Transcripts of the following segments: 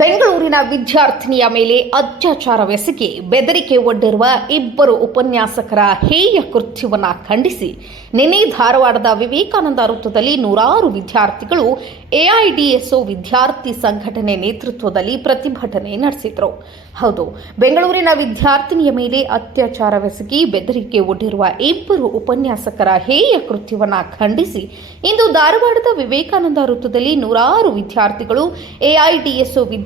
ಬೆಂಗಳೂರಿನ ವಿದ್ಯಾರ್ಥಿನಿಯ ಮೇಲೆ ಅತ್ಯಾಚಾರವೆಸಗಿ ಬೆದರಿಕೆ ಒಡ್ಡಿರುವ ಇಬ್ಬರು ಉಪನ್ಯಾಸಕರ ಹೇಯ ಕೃತ್ಯವನ್ನು ಖಂಡಿಸಿ ನಿನ್ನೆ ಧಾರವಾಡದ ವಿವೇಕಾನಂದ ವೃತ್ತದಲ್ಲಿ ನೂರಾರು ವಿದ್ಯಾರ್ಥಿಗಳು ಎಐಡಿಎಸ್ಒ ವಿದ್ಯಾರ್ಥಿ ಸಂಘಟನೆ ನೇತೃತ್ವದಲ್ಲಿ ಪ್ರತಿಭಟನೆ ನಡೆಸಿದರು. ಹೌದು, ಬೆಂಗಳೂರಿನ ವಿದ್ಯಾರ್ಥಿನಿಯ ಮೇಲೆ ಅತ್ಯಾಚಾರವೆಸಗಿ ಬೆದರಿಕೆ ಒಡ್ಡಿರುವ ಇಬ್ಬರು ಉಪನ್ಯಾಸಕರ ಹೇಯ ಕೃತ್ಯವನ್ನು ಖಂಡಿಸಿ ಇಂದು ಧಾರವಾಡದ ವಿವೇಕಾನಂದ ವೃತ್ತದಲ್ಲಿ ನೂರಾರು ವಿದ್ಯಾರ್ಥಿಗಳು ಎಐಡಿಎಸ್ಒ ವಿದ್ಯಾರ್ಥಿ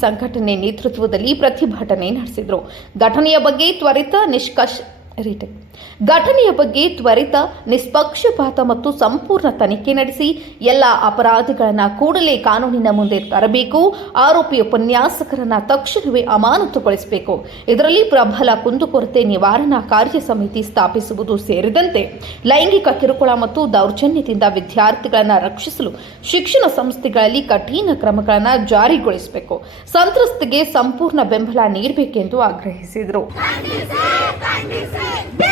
ಸಂಘಟನೆ ನೇತೃತ್ವದಲ್ಲಿ ಪ್ರತಿಭಟನೆ ನಡೆಸಿದರು. ಘಟನೆಯ ಬಗ್ಗೆ ತ್ವರಿತ ನಿಷ್ಕಷ್ ರೀಟೇಕ್ ಘಟನೆಯ ಬಗ್ಗೆ ತ್ವರಿತ, ನಿಷ್ಪಕ್ಷಪಾತ ಮತ್ತು ಸಂಪೂರ್ಣ ತನಿಖೆ ನಡೆಸಿ ಎಲ್ಲ ಅಪರಾಧಿಗಳನ್ನು ಕೂಡಲೇ ಕಾನೂನಿನ ಮುಂದೆ ತರಬೇಕು. ಆರೋಪಿ ಉಪನ್ಯಾಸಕರನ್ನ ತಕ್ಷಣವೇ ಅಮಾನತುಗೊಳಿಸಬೇಕು. ಇದರಲ್ಲಿ ಪ್ರಬಲ ಕುಂದುಕೊರತೆ ನಿವಾರಣಾ ಕಾರ್ಯ ಸಮಿತಿ ಸ್ಥಾಪಿಸುವುದು ಸೇರಿದಂತೆ ಲೈಂಗಿಕ ಕಿರುಕುಳ ಮತ್ತು ದೌರ್ಜನ್ಯದಿಂದ ವಿದ್ಯಾರ್ಥಿಗಳನ್ನು ರಕ್ಷಿಸಲು ಶಿಕ್ಷಣ ಸಂಸ್ಥೆಗಳಲ್ಲಿ ಕಠಿಣ ಕ್ರಮಗಳನ್ನು ಜಾರಿಗೊಳಿಸಬೇಕು. ಸಂತ್ರಸ್ತಿಗೆ ಸಂಪೂರ್ಣ ಬೆಂಬಲ ನೀಡಬೇಕೆಂದು ಆಗ್ರಹಿಸಿದರು. ಖಂಡಿಸಿ ಖಂಡಿಸಿ